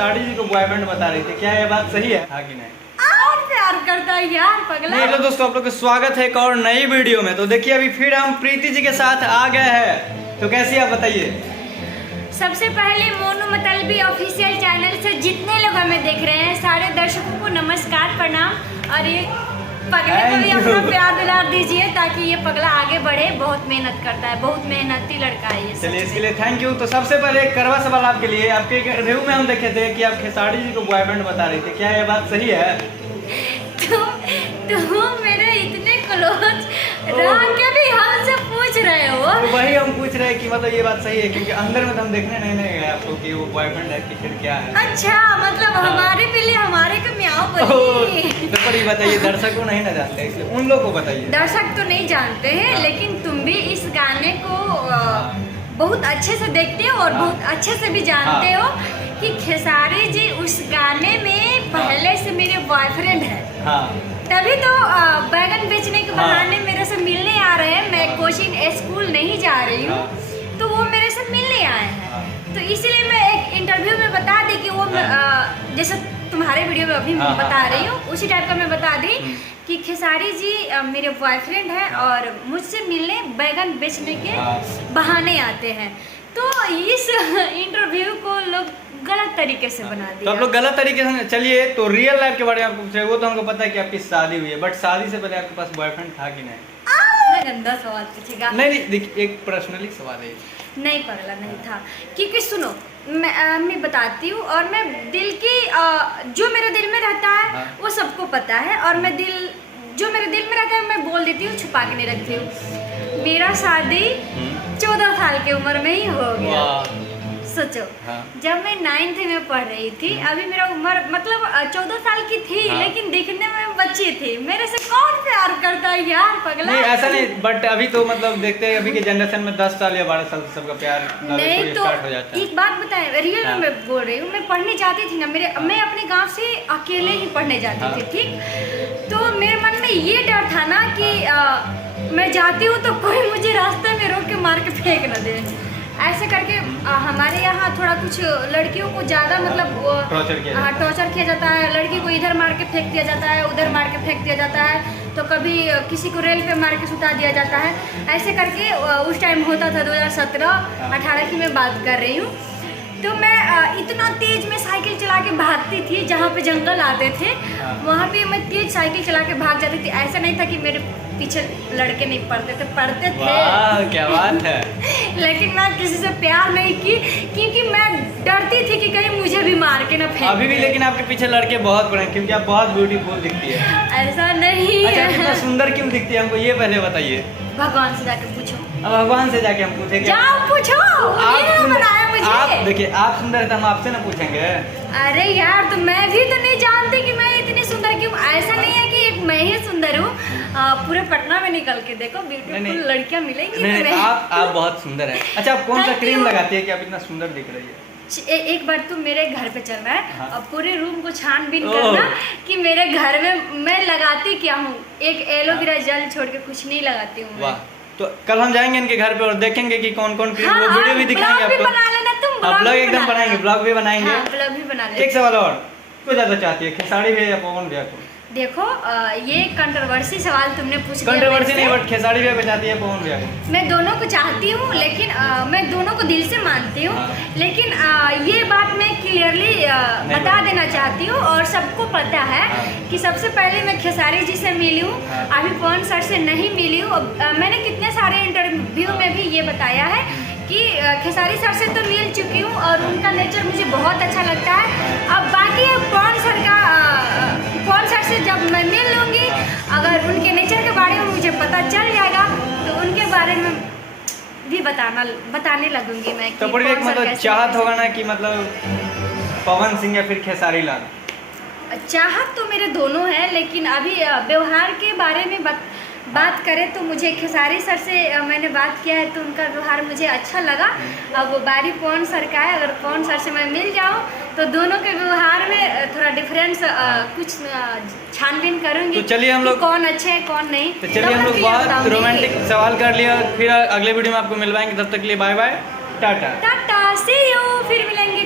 खेसारी जी को बॉयफ्रेंड बता रही थी, क्या ये बात सही है कि नहीं? और प्यार करता है यार पगला। नहीं, तो दोस्तों आप लोग का स्वागत है एक और नई वीडियो में। तो देखिए अभी फिर हम प्रीति जी के साथ आ गए हैं, तो कैसी आप बताइए। सबसे पहले मोनू मतलबी ऑफिशियल चैनल से जितने लोग हमें देख रहे हैं सारे दर्शकों को नमस्कार प्रणाम। और ये पगले को भी अपना प्यार दिला दीजिए ताकि ये पगला आगे बढ़े। बहुत मेहनत करता है, बहुत मेहनती लड़का है ये। चलिए इसके लिए थैंक यू। तो सबसे पहले एक कड़वा सवाल आपके लिए। आपके रिव्यू में हम देखे थे कि आप खेसारी जी को बॉयफ्रेंड बता रही थी, क्या ये बात सही है? तुम मेरे इतने क्लोज रह के भी हमसे पूछ रहे हो। तो वही हम पूछ रहे हैं कि मतलब ये बात सही है, क्योंकि अंदर में तो हम देखने नहीं गए आपको कि वो बॉयफ्रेंड है कि फिर क्या है। अच्छा मतलब हमारे पीले हमारे को म्याओ बोली। तो पर ये बताइए, दर्शकों नहीं ना जानते इसलिए उन लोग को बताइए। दर्शक तो नहीं जानते हैं लेकिन तुम भी इस गाने को बहुत अच्छे से देखते हो और बहुत अच्छे से भी जानते हो कि खेसारी जी उस गाने में पहले से मेरे बॉयफ्रेंड है। तभी तो बैगन बेचने के बहाने मेरे से मिलने आ रहे हैं। मैं कोचिंग स्कूल नहीं जा रही हूँ तो वो मेरे से मिलने आए हैं। तो इसलिए मैं एक इंटरव्यू में बता दी कि वो जैसे तुम्हारे वीडियो में अभी बता रही हूँ उसी टाइप का मैं बता दी कि खेसारी जी मेरे बॉयफ्रेंड हैं और मुझसे मिलने बैगन बेचने के बहाने आते हैं। तो इस इंटरव्यू को लोग गलत तरीके से बना दिया। तो आप लोग गलत तरीके से। चलिए तो रियल लाइफ के बारे में आपको पूछे, वो तो हमको पता है कि आपकी शादी हुई है, बट शादी से पहले आपके पास बॉयफ्रेंड था कि नहीं? गंदा सवाल पूछेगा। नहीं देखिए एक पर्सनली सवाल है। नहीं पगला नहीं था, क्योंकि सुनो मैं बताती हूँ और मैं दिल की जो मेरे दिल में रहता है वो सबको पता है। और मैं जो मेरे दिल में रहता है मैं बोल देती हूँ, छुपा के नहीं रखती हूँ। मेरा शादी 14 साल की उम्र में ही हो गया। सोचो जब मैं 9th में पढ़ रही थी, अभी मेरा उम्र मतलब 14 साल की थी लेकिन दिखने में बच्ची थी। मेरे से कौन प्यार करता है यार पगला। नहीं ऐसा नहीं, बट अभी तो मतलब देखते हैं अभी के जनरेशन में 10 साल या 12 साल से सबका प्यार नहीं तो स्टार्ट हो जाता है। एक बात बताएं, रियल में मैं बोल रही हूँ। मैं पढ़ने जाती थी ना, मैं अपने गांव से अकेले ही पढ़ने जाती थी, ठीक। तो मेरे मन में ये डर था ना कि मैं जाती हूँ तो कोई मुझे रास्ते में रोक के मार के फेंक न दे। ऐसे करके हमारे यहाँ थोड़ा कुछ लड़कियों को ज़्यादा मतलब टॉर्चर किया जाता है। लड़की को इधर मार के फेंक दिया जाता है, उधर मार के फेंक दिया जाता है, तो कभी किसी को रेल पे मार के सुता दिया जाता है। ऐसे करके उस टाइम होता था 2017-18 की मैं बात कर रही हूँ। तो मैं इतना तेज में साइकिल चला के भागती थी, जहाँ पे जंगल आते थे वहाँ पे मैं तेज साइकिल चला के भाग जाती थी। ऐसा नहीं था कि मेरे पीछे लड़के नहीं पढ़ते थे, पढ़ते थे। वाह क्या बात है। लेकिन मैं किसी से प्यार नहीं की क्योंकि मैं डरती थी कि कहीं मुझे भी मार के ना फेंक। अभी भी लेकिन आपके पीछे लड़के बहुत पड़े हैं क्योंकि आप बहुत ब्यूटीफुल दिखती है। ऐसा नहीं अच्छा है। कितना सुंदर क्यों दिखती है हमको ये पहले बताइए। भगवान से जाके पूछो। अब भगवान से जाके हम पूछेंगे। जाओ पूछो। आप देखिए आप सुंदर है तो हम आपसे ना पूछेंगे। अरे यार तो मैं भी तो नहीं जानती कि मैं इतनी सुंदर क्यों। ऐसा नहीं है कि एक मैं ही सुंदर हूँ, पूरे पटना में निकल के देखो ब्यूटीफुल लड़कियाँ मिलेंगी। नहीं, आप बहुत सुंदर है। अच्छा आप कौन सा क्रीम लगाती है कि आप इतना सुंदर दिख रही है? एक बार तुम मेरे घर पे चलना है और पूरे रूम को छानबीन करना कि मेरे घर में मैं लगाती क्या हूँ। एक एलोवेरा जेल छोड़ के कुछ नहीं लगाती हूँ। वाह, तो कल हम जाएंगे इनके घर पे और देखेंगे कि कौन कौन क्रीम। वो वीडियो भी दिखाएंगे आपको। बना लेना तुम। ब्लॉग एकदम बनाएंगे, ब्लॉग भी बनाएंगे। ब्लॉग भी बना लेना। एक सवाल और, क्यों ज्यादा चाहती है खेसारी भैया या पवन भैया को? देखो ये कंट्रोवर्सी सवाल तुमने पूछ दिया। कंट्रोवर्सी नहीं, बट खेसारी भैया को चाहती है पवन भैया को? मैं दोनों को चाहती हूँ लेकिन मैं दोनों को दिल से मानती हूँ। लेकिन ये बात मैं क्लियरली बता देना चाहती हूँ और सबको पता है कि सबसे पहले मैं खेसारी जी से मिली हूँ, अभी पवन सर से नहीं मिली हूँ। मैंने कितने सारे इंटरव्यू में भी ये बताया है कि खेसारी सर से तो मिल चुकी हूँ और उनका नेचर मुझे बहुत अच्छा लगता है। अब बाकी पवन सर से जब मैं मिल लूँगी, अगर उनके नेचर के बारे में मुझे पता चल जाएगा तो उनके बारे में भी बताने लगूंगी मैं। तो बड़ी एक मतलब चाहत होगा ना कि मतलब पवन सिंह या फिर खेसारी लाल? चाहत तो मेरे दोनों है लेकिन अभी व्यवहार के बारे में बात करें तो मुझे खेसारी सर से मैंने बात किया है तो उनका व्यवहार मुझे अच्छा लगा। अब बारी पवन सर का है, अगर पवन सर से मैं मिल जाऊं तो दोनों के व्यवहार में थोड़ा डिफरेंस कुछ छानबीन करूंगी। तो चलिए हम लोग कौन अच्छे है कौन नहीं। तो चलिए हम लोग बहुत रोमांटिक सवाल कर लिया, फिर अगले वीडियो में आपको मिलवाएंगे। तब तक के लिए bye bye, tata tata, see you, फिर मिलेंगे।